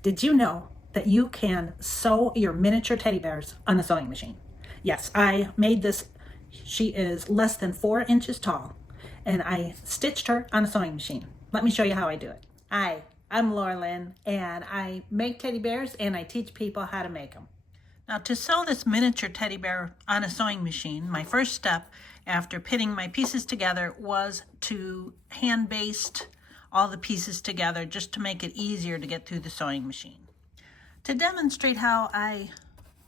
Did you know that you can sew your miniature teddy bears on a sewing machine? Yes, I made this. She is less than 4 inches tall, and I stitched her on a sewing machine. Let me show you how I do it. Hi, I'm Laura Lynn, and I make teddy bears, and I teach people how to make them. Now, to sew this miniature teddy bear on a sewing machine, my first step after pitting my pieces together was to hand baste all the pieces together just to make it easier to get through the sewing machine. To demonstrate how I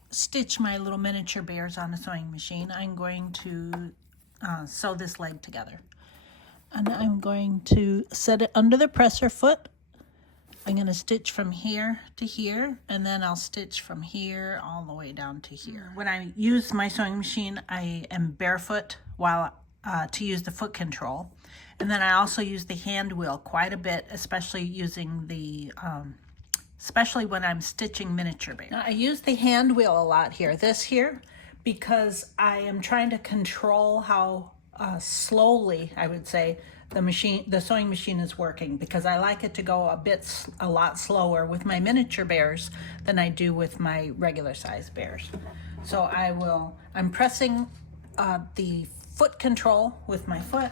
stitch my little miniature bears on a sewing machine, I'm going to sew this leg together. And I'm going to set it under the presser foot. I'm going to stitch from here to here, and then I'll stitch from here all the way down to here. When I use my sewing machine, I am barefoot while to use the foot control. And then I also use the hand wheel quite a bit, especially using the, especially when I'm stitching miniature bears. Now, I use the hand wheel a lot here, because I am trying to control how slowly, I would say, the sewing machine is working, because I like it to go a lot slower with my miniature bears than I do with my regular size bears. So I'm pressing the foot control with my foot,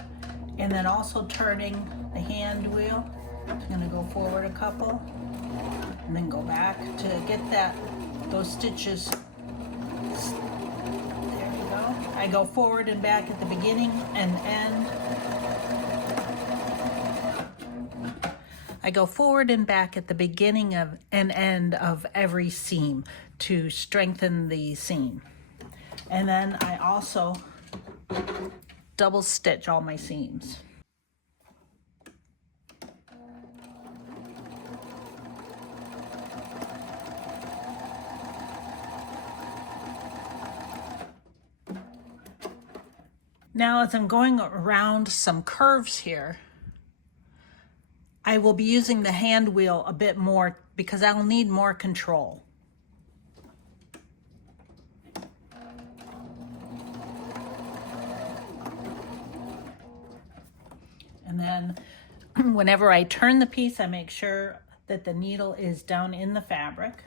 and then also turning the hand wheel. I'm going to go forward a couple and then go back to get those stitches. There we go. I go forward and back at the beginning and end. I go forward and back at the beginning of and end of every seam to strengthen the seam. And then I also double stitch all my seams. Now, as I'm going around some curves here, I will be using the hand wheel a bit more because I'll need more control. And then whenever I turn the piece, I make sure that the needle is down in the fabric.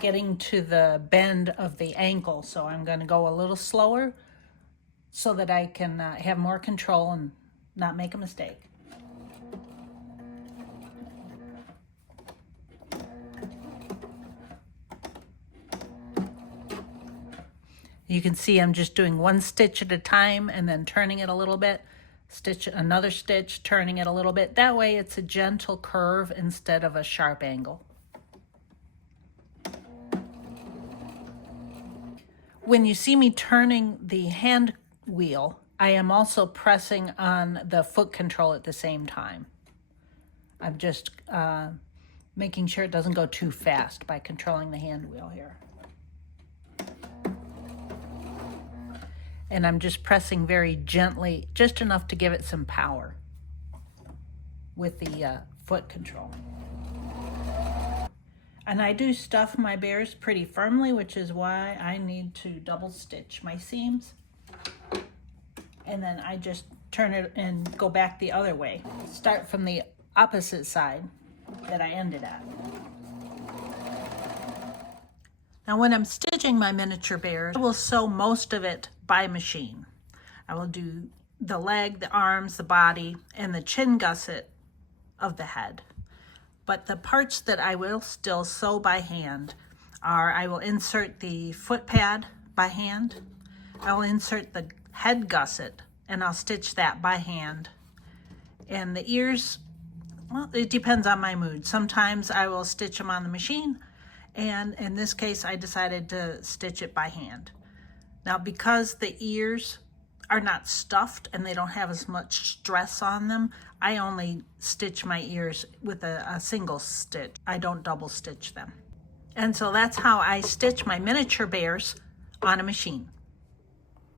Getting to the bend of the ankle, so I'm going to go a little slower so that I can have more control and not make a mistake. You can see I'm just doing one stitch at a time and then turning it a little bit, stitch another stitch, turning it a little bit. That way it's a gentle curve instead of a sharp angle. When you see me turning the hand wheel, I am also pressing on the foot control at the same time. I'm just making sure it doesn't go too fast by controlling the hand wheel here. And I'm just pressing very gently, just enough to give it some power with the foot control. And I do stuff my bears pretty firmly, which is why I need to double stitch my seams. And then I just turn it and go back the other way. Start from the opposite side that I ended at. Now, when I'm stitching my miniature bears, I will sew most of it by machine. I will do the leg, the arms, the body, and the chin gusset of the head. But the parts that I will still sew by hand are, I will insert the foot pad by hand, I'll insert the head gusset, and I'll stitch that by hand. And the ears, well, it depends on my mood. Sometimes I will stitch them on the machine, and in this case I decided to stitch it by hand. Now, because the ears are not stuffed and they don't have as much stress on them, I only stitch my ears with a single stitch. I don't double stitch them. And so that's how I stitch my miniature bears on a machine.